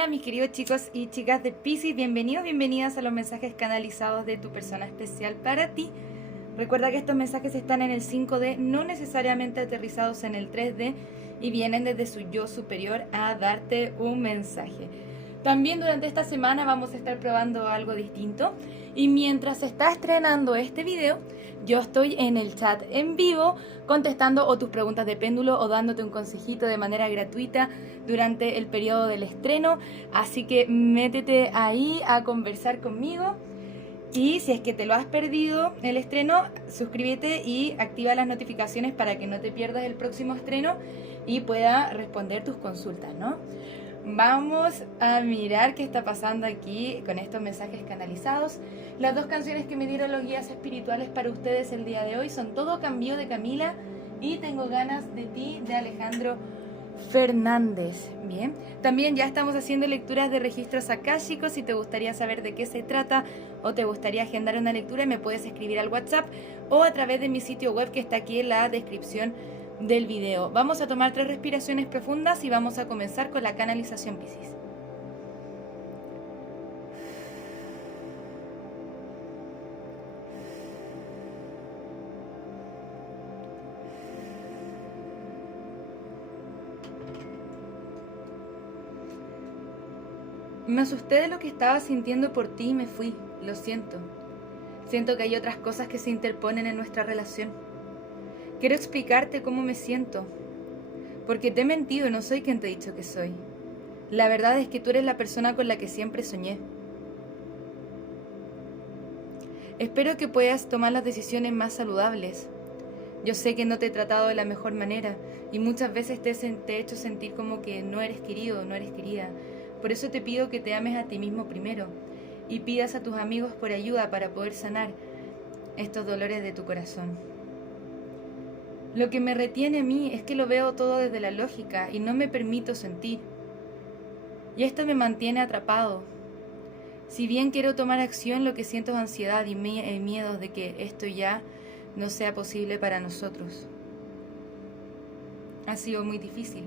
Hola mis queridos chicos y chicas de Piscis, bienvenidos, bienvenidas a los mensajes canalizados de tu persona especial para ti. Recuerda que estos mensajes están en el 5D, no necesariamente aterrizados en el 3D y vienen desde su yo superior a darte un mensaje. También durante esta semana vamos a estar probando algo distinto y mientras se está estrenando este video, yo estoy en el chat en vivo contestando o tus preguntas de péndulo o dándote un consejito de manera gratuita durante el periodo del estreno. Así que métete ahí a conversar conmigo. Y si es que te lo has perdido el estreno, suscríbete y activa las notificaciones para que no te pierdas el próximo estreno y pueda responder tus consultas, ¿no? Vamos a mirar qué está pasando aquí con estos mensajes canalizados. Las dos canciones que me dieron los guías espirituales para ustedes el día de hoy son Todo Cambió de Camila y Tengo Ganas de Ti de Alejandro Fernández. Bien, también ya estamos haciendo lecturas de registros akáshicos. Si te gustaría saber de qué se trata o te gustaría agendar una lectura, me puedes escribir al WhatsApp o a través de mi sitio web que está aquí en la descripción del video. Vamos a tomar 3 respiraciones profundas y vamos a comenzar con la canalización Piscis. Me asusté de lo que estaba sintiendo por ti y me fui. Lo siento. Siento que hay otras cosas que se interponen en nuestra relación. Quiero explicarte cómo me siento. Porque te he mentido y no soy quien te he dicho que soy. La verdad es que tú eres la persona con la que siempre soñé. Espero que puedas tomar las decisiones más saludables. Yo sé que no te he tratado de la mejor manera y muchas veces te he hecho sentir como que no eres querido, no eres querida. Por eso te pido que te ames a ti mismo primero y pidas a tus amigos por ayuda para poder sanar estos dolores de tu corazón. Lo que me retiene a mí es que lo veo todo desde la lógica y no me permito sentir. Y esto me mantiene atrapado. Si bien quiero tomar acción, lo que siento es ansiedad y miedo de que esto ya no sea posible para nosotros. Ha sido muy difícil.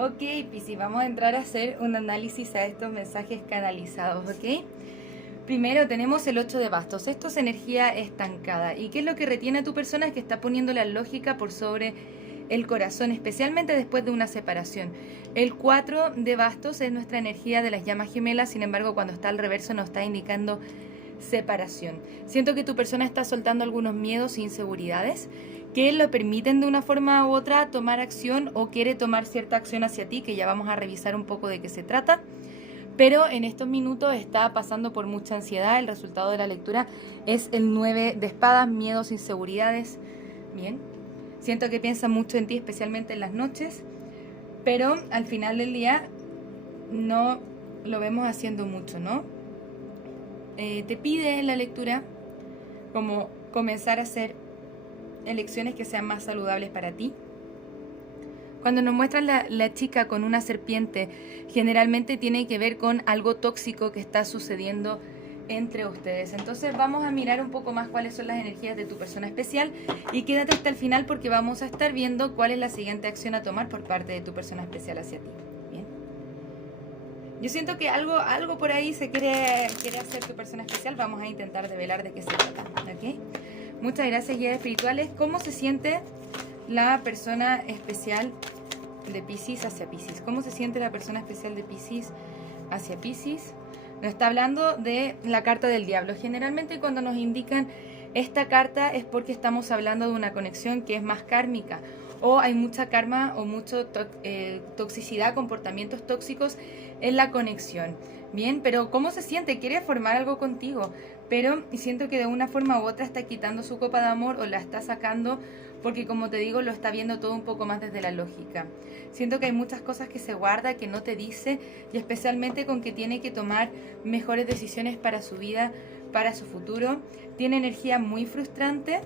Ok, Piscis, vamos a entrar a hacer un análisis a estos mensajes canalizados, ¿ok? Primero tenemos el 8 de bastos. Esto es energía estancada. ¿Y qué es lo que retiene a tu persona? Es que está poniendo la lógica por sobre el corazón, especialmente después de una separación. El 4 de bastos es nuestra energía de las llamas gemelas. Sin embargo, cuando está al reverso nos está indicando separación. Siento que tu persona está soltando algunos miedos e inseguridades que lo permiten de una forma u otra tomar acción o quiere tomar cierta acción hacia ti, que ya vamos a revisar un poco de qué se trata. Pero en estos minutos está pasando por mucha ansiedad. El resultado de la lectura es el 9 de espadas, miedos, inseguridades. Bien, siento que piensa mucho en ti, especialmente en las noches, pero al final del día no lo vemos haciendo mucho, ¿no? Te pide en la lectura como comenzar a hacer elecciones que sean más saludables para ti. Cuando nos muestran la chica con una serpiente, generalmente tiene que ver con algo tóxico que está sucediendo entre ustedes. Entonces vamos a mirar un poco más cuáles son las energías de tu persona especial y quédate hasta el final porque vamos a estar viendo cuál es la siguiente acción a tomar por parte de tu persona especial hacia ti. Bien. Yo siento que algo por ahí se quiere hacer tu persona especial. Vamos a intentar develar de qué se trata, ¿ok? Muchas gracias, guías espirituales. ¿Cómo se siente la persona especial de Piscis hacia Piscis? ¿Cómo se siente la persona especial de Piscis hacia Piscis? Nos está hablando de la carta del diablo. Generalmente cuando nos indican esta carta es porque estamos hablando de una conexión que es más kármica o hay mucha karma o mucha toxicidad, comportamientos tóxicos en la conexión. Bien, pero ¿cómo se siente? Quiere formar algo contigo, pero siento que de una forma u otra está quitando su copa de amor o la está sacando porque, como te digo, lo está viendo todo un poco más desde la lógica. Siento que hay muchas cosas que se guarda, que no te dice, y especialmente con que tiene que tomar mejores decisiones para su vida, para su futuro. Tiene energía muy frustrante.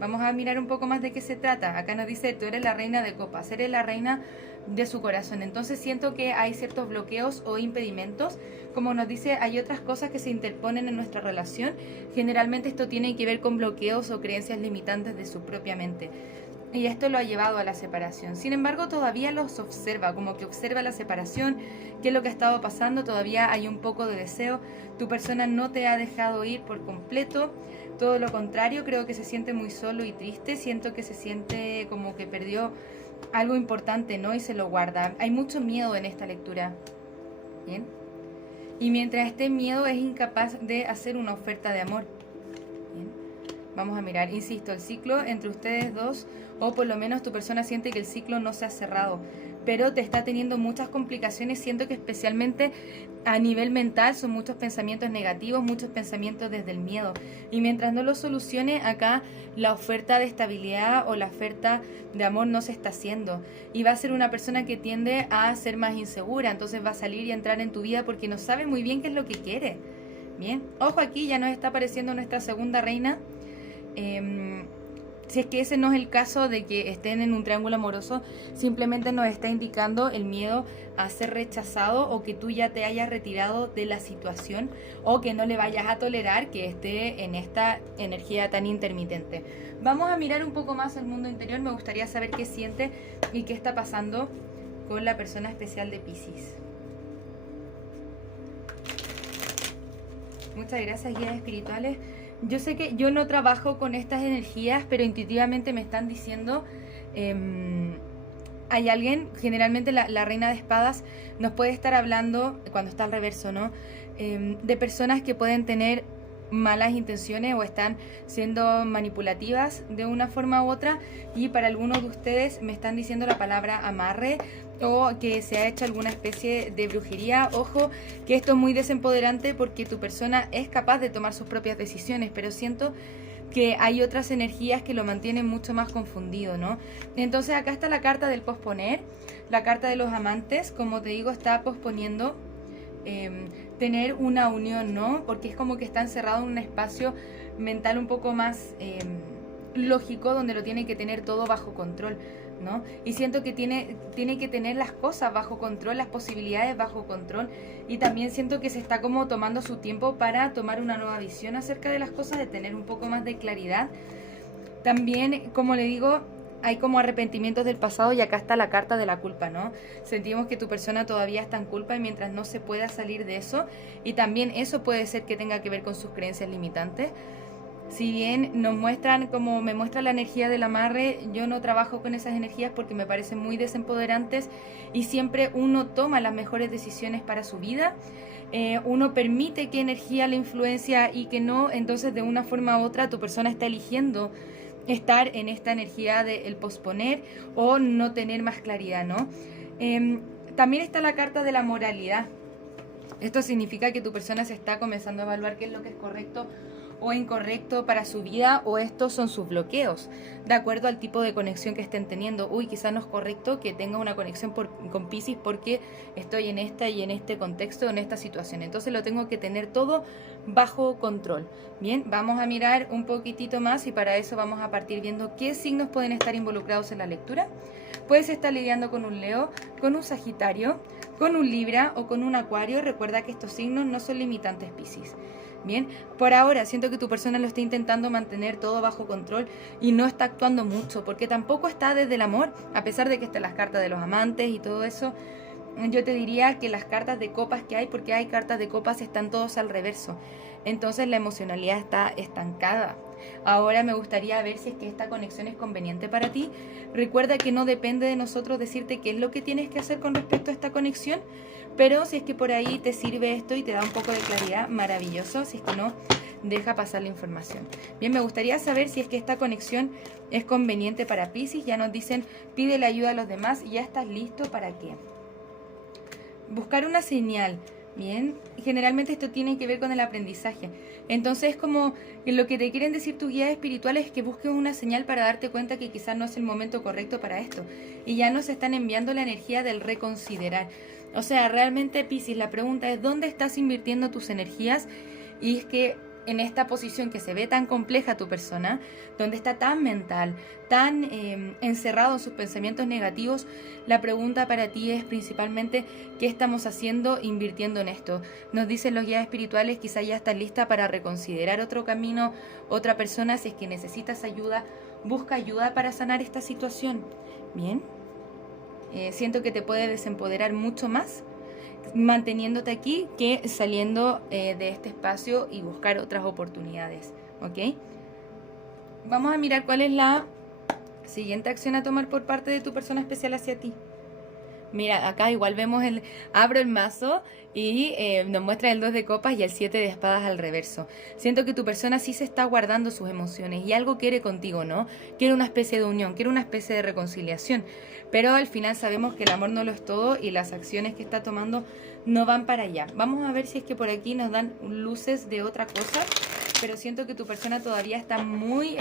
Vamos a mirar un poco más de qué se trata. Acá nos dice, tú eres la reina de copas, eres la reina de su corazón. Entonces siento que hay ciertos bloqueos o impedimentos. Como nos dice, hay otras cosas que se interponen en nuestra relación. Generalmente esto tiene que ver con bloqueos o creencias limitantes de su propia mente. Y esto lo ha llevado a la separación. Sin embargo, todavía los observa, como que observa la separación, qué es lo que ha estado pasando, todavía hay un poco de deseo. Tu persona no te ha dejado ir por completo, todo lo contrario, creo que se siente muy solo y triste, siento que se siente como que perdió algo importante, ¿no? Y se lo guarda. Hay mucho miedo en esta lectura. Bien. Y mientras esté miedo es incapaz de hacer una oferta de amor. Bien. Vamos a mirar, insisto, el ciclo entre ustedes dos, o por lo menos tu persona siente que el ciclo no se ha cerrado, pero te está teniendo muchas complicaciones. Siento que especialmente a nivel mental son muchos pensamientos negativos, muchos pensamientos desde el miedo. Y mientras no lo solucione, acá la oferta de estabilidad o la oferta de amor no se está haciendo. Y va a ser una persona que tiende a ser más insegura, entonces va a salir y entrar en tu vida porque no sabe muy bien qué es lo que quiere. Bien, ojo, aquí ya nos está apareciendo nuestra segunda reina. Si es que ese no es el caso de que estén en un triángulo amoroso, simplemente nos está indicando el miedo a ser rechazado, o que tú ya te hayas retirado de la situación, o que no le vayas a tolerar que esté en esta energía tan intermitente. Vamos a mirar un poco más el mundo interior. Me gustaría saber qué siente y qué está pasando con la persona especial de Piscis. Muchas gracias, guías espirituales. Yo sé que yo no trabajo con estas energías, pero intuitivamente me están diciendo, hay alguien, generalmente la reina de espadas nos puede estar hablando, cuando está al reverso, ¿no? De personas que pueden tener malas intenciones o están siendo manipulativas de una forma u otra, y para algunos de ustedes me están diciendo la palabra amarre, o que se ha hecho alguna especie de brujería. Ojo, que esto es muy desempoderante porque tu persona es capaz de tomar sus propias decisiones, pero siento que hay otras energías que lo mantienen mucho más confundido, ¿no? Entonces acá está la carta del posponer, la carta de los amantes, como te digo, está posponiendo tener una unión, ¿no? Porque es como que está encerrado en un espacio mental un poco más lógico, donde lo tiene que tener todo bajo control, ¿no? Y siento que tiene que tener las cosas bajo control, las posibilidades bajo control, y también siento que se está como tomando su tiempo para tomar una nueva visión acerca de las cosas, de tener un poco más de claridad. También, como le digo, hay como arrepentimientos del pasado, y acá está la carta de la culpa, ¿no? Sentimos que tu persona todavía está en culpa, y mientras no se pueda salir de eso, y también eso puede ser que tenga que ver con sus creencias limitantes. Si bien nos muestran, como me muestra la energía del amarre, yo no trabajo con esas energías porque me parecen muy desempoderantes, y siempre uno toma las mejores decisiones para su vida. Uno permite que energía le influencia y que no, entonces de una forma u otra tu persona está eligiendo estar en esta energía del posponer o no tener más claridad, ¿no? También está la carta de la moralidad. Esto significa que tu persona se está comenzando a evaluar qué es lo que es correcto o incorrecto para su vida, o estos son sus bloqueos, de acuerdo al tipo de conexión que estén teniendo. Uy, quizás no es correcto que tenga una conexión con Piscis porque estoy en esta y en este contexto, en esta situación, entonces lo tengo que tener todo bajo control. Bien, vamos a mirar un poquitito más, y para eso vamos a partir viendo qué signos pueden estar involucrados en la lectura. Puedes estar lidiando con un Leo, con un Sagitario, con un Libra o con un Acuario. Recuerda que estos signos no son limitantes, Piscis. Bien, por ahora siento que tu persona lo está intentando mantener todo bajo control y no está actuando mucho, porque tampoco está desde el amor, a pesar de que están las cartas de los amantes y todo eso. Yo te diría que las cartas de copas que hay, porque hay cartas de copas, están todos al reverso. Entonces la emocionalidad está estancada. Ahora me gustaría ver si es que esta conexión es conveniente para ti. Recuerda que no depende de nosotros decirte qué es lo que tienes que hacer con respecto a esta conexión, pero si es que por ahí te sirve esto y te da un poco de claridad, maravilloso. Si es que no, deja pasar la información. Bien, me gustaría saber si es que esta conexión es conveniente para Piscis. Ya nos dicen, pide la ayuda a los demás, y ya estás listo para qué. Buscar una señal. Bien, generalmente esto tiene que ver con el aprendizaje. Entonces, como lo que te quieren decir tus guías espirituales es que busques una señal para darte cuenta que quizás no es el momento correcto para esto. Y ya nos están enviando la energía del reconsiderar. O sea, realmente, Piscis, la pregunta es, ¿dónde estás invirtiendo tus energías? Y es que en esta posición que se ve tan compleja tu persona, donde está tan mental, tan encerrado en sus pensamientos negativos, la pregunta para ti es principalmente ¿qué estamos haciendo invirtiendo en esto? Nos dicen los guías espirituales, quizá ya estás lista para reconsiderar otro camino, otra persona. Si es que necesitas ayuda, busca ayuda para sanar esta situación. Bien, siento que te puede desempoderar mucho más manteniéndote aquí que saliendo de este espacio y buscar otras oportunidades, ¿ok? Vamos a mirar cuál es la siguiente acción a tomar por parte de tu persona especial hacia ti. Mira, acá igual vemos abro el mazo y nos muestra el 2 de copas y el 7 de espadas al reverso. Siento que tu persona sí se está guardando sus emociones y algo quiere contigo, ¿no? Quiere una especie de unión, quiere una especie de reconciliación. Pero al final sabemos que el amor no lo es todo y las acciones que está tomando no van para allá. Vamos a ver si es que por aquí nos dan luces de otra cosa, pero siento que tu persona todavía está muy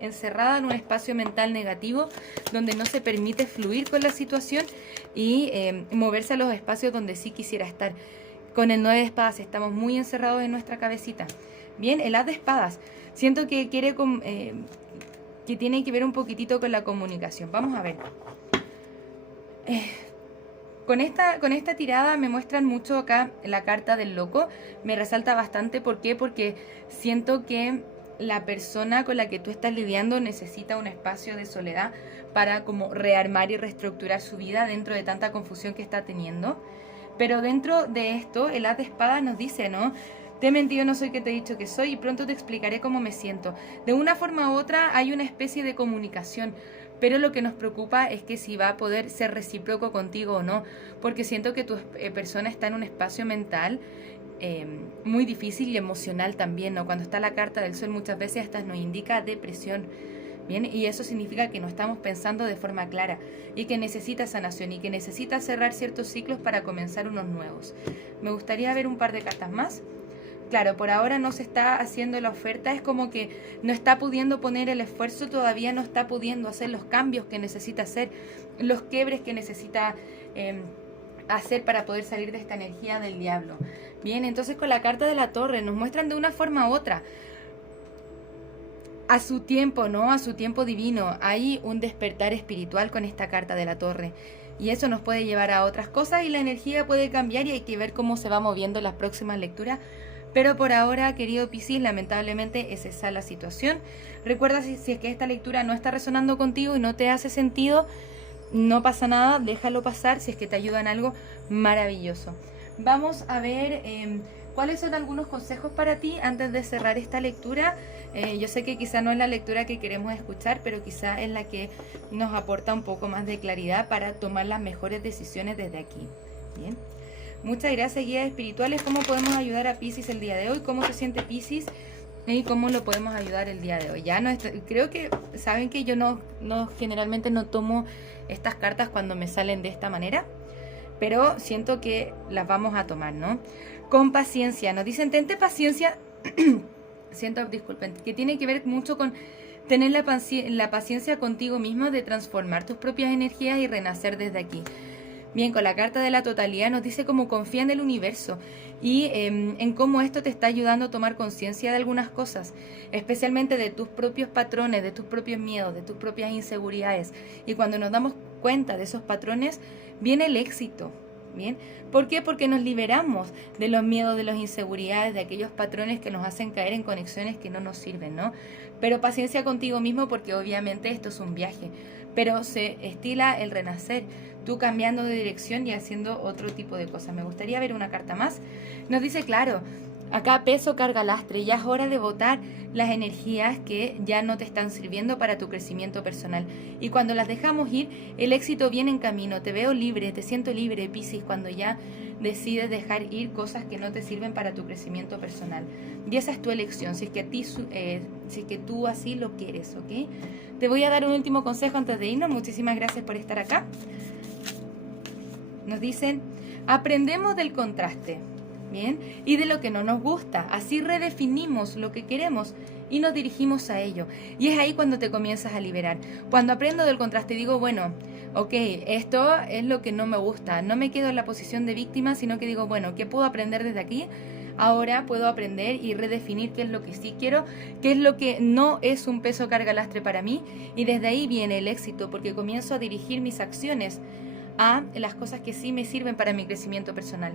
encerrada en un espacio mental negativo donde no se permite fluir con la situación y moverse a los espacios donde sí quisiera estar. Con el 9 de espadas estamos muy encerrados en nuestra cabecita. Bien, el as de espadas siento que quiere que tiene que ver un poquitito con la comunicación. Vamos a ver. Con esta tirada me muestran mucho acá la carta del loco. Me resalta bastante. ¿Por qué? Porque siento que la persona con la que tú estás lidiando necesita un espacio de soledad para como rearmar y reestructurar su vida dentro de tanta confusión que está teniendo. Pero dentro de esto, el as de espadas nos dice, ¿no? Te he mentido, no soy que te he dicho que soy y pronto te explicaré cómo me siento. De una forma u otra hay una especie de comunicación, pero lo que nos preocupa es que si va a poder ser recíproco contigo o no, porque siento que tu persona está en un espacio mental muy difícil y emocional también, ¿no? Cuando está la carta del sol muchas veces hasta nos indica depresión, ¿bien? Y eso significa que no estamos pensando de forma clara y que necesita sanación y que necesita cerrar ciertos ciclos para comenzar unos nuevos. Me gustaría ver un par de cartas más. Claro, por ahora no se está haciendo la oferta, es como que no está pudiendo poner el esfuerzo, todavía no está pudiendo hacer los cambios que necesita hacer, los quiebres que necesita hacer para poder salir de esta energía del diablo. Bien, entonces con la carta de la torre nos muestran de una forma u otra, a su tiempo, ¿no? A su tiempo divino, hay un despertar espiritual con esta carta de la torre. Y eso nos puede llevar a otras cosas y la energía puede cambiar y hay que ver cómo se va moviendo en las próximas lecturas. Pero por ahora, querido Piscis, lamentablemente es esa la situación. Recuerda, si es que esta lectura no está resonando contigo y no te hace sentido, no pasa nada, déjalo pasar. Si es que te ayuda en algo, maravilloso. Vamos a ver cuáles son algunos consejos para ti antes de cerrar esta lectura. Yo sé que quizá no es la lectura que queremos escuchar, pero quizá es la que nos aporta un poco más de claridad para tomar las mejores decisiones desde aquí. Bien. Muchas gracias, guías espirituales. ¿Cómo podemos ayudar a Piscis el día de hoy? ¿Cómo se siente Piscis? ¿Y cómo lo podemos ayudar el día de hoy? Ya no creo que saben que yo no generalmente no tomo estas cartas cuando me salen de esta manera, pero siento que las vamos a tomar, ¿no? Con paciencia. Nos dicen, tente paciencia. Disculpen, que tiene que ver mucho con tener la paciencia contigo mismo de transformar tus propias energías y renacer desde aquí. Bien, con la carta de la totalidad nos dice cómo confía en el universo y en cómo esto te está ayudando a tomar conciencia de algunas cosas, especialmente de tus propios patrones, de tus propios miedos, de tus propias inseguridades. Y cuando nos damos cuenta de esos patrones, viene el éxito. ¿Bien? ¿Por qué? Porque nos liberamos de los miedos, de las inseguridades, de aquellos patrones que nos hacen caer en conexiones que no nos sirven, ¿no? Pero paciencia contigo mismo porque obviamente esto es un viaje, pero se estila el renacer, tú cambiando de dirección y haciendo otro tipo de cosas. Me gustaría ver una carta más. Nos dice, claro, acá peso carga lastre, ya es hora de botar las energías que ya no te están sirviendo para tu crecimiento personal. Y cuando las dejamos ir, el éxito viene en camino. Te veo libre, te siento libre, Piscis, cuando ya decides dejar ir cosas que no te sirven para tu crecimiento personal. Y esa es tu elección, si es que tú así lo quieres, ¿ok? Te voy a dar un último consejo antes de irnos. Muchísimas gracias por estar acá. Nos dicen, aprendemos del contraste. Bien, y de lo que no nos gusta, así redefinimos lo que queremos y nos dirigimos a ello, y es ahí cuando te comienzas a liberar. Cuando aprendo del contraste digo, bueno, ok, esto es lo que no me gusta, no me quedo en la posición de víctima, sino que digo, bueno, ¿qué puedo aprender desde aquí? Ahora puedo aprender y redefinir qué es lo que sí quiero, qué es lo que no es un peso carga lastre para mí, y desde ahí viene el éxito, porque comienzo a dirigir mis acciones a las cosas que sí me sirven para mi crecimiento personal.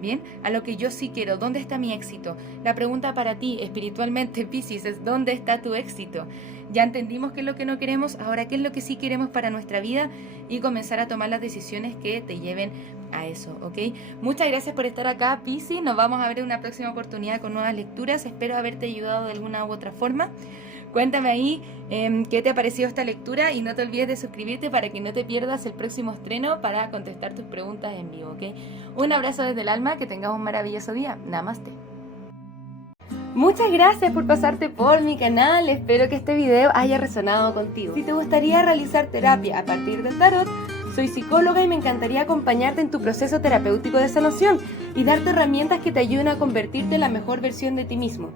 ¿bien? A lo que yo sí quiero, ¿dónde está mi éxito? La pregunta para ti, espiritualmente, Piscis, es ¿dónde está tu éxito? Ya entendimos qué es lo que no queremos, ahora qué es lo que sí queremos para nuestra vida y comenzar a tomar las decisiones que te lleven a eso, ¿ok? Muchas gracias por estar acá, Piscis. Nos vamos a ver en una próxima oportunidad con nuevas lecturas. Espero haberte ayudado de alguna u otra forma. Cuéntame ahí qué te ha parecido esta lectura y no te olvides de suscribirte para que no te pierdas el próximo estreno para contestar tus preguntas en vivo, ¿ok? Un abrazo desde el alma, que tengas un maravilloso día. Namaste. Muchas gracias por pasarte por mi canal, espero que este video haya resonado contigo. Si te gustaría realizar terapia a partir del tarot, soy psicóloga y me encantaría acompañarte en tu proceso terapéutico de sanación y darte herramientas que te ayuden a convertirte en la mejor versión de ti mismo.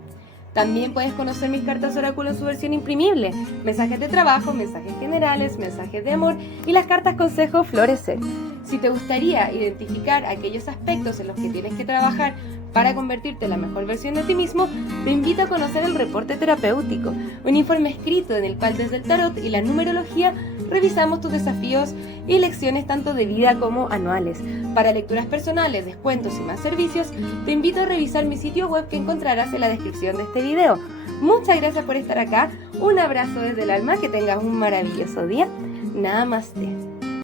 También puedes conocer mis cartas oráculo en su versión imprimible, mensajes de trabajo, mensajes generales, mensajes de amor y las cartas consejo florecer. Si te gustaría identificar aquellos aspectos en los que tienes que trabajar para convertirte en la mejor versión de ti mismo, te invito a conocer el reporte terapéutico, un informe escrito en el cual desde el tarot y la numerología revisamos tus desafíos y lecciones tanto de vida como anuales. Para lecturas personales, descuentos y más servicios, te invito a revisar mi sitio web que encontrarás en la descripción de este video. Muchas gracias por estar acá, un abrazo desde el alma, que tengas un maravilloso día. Namaste.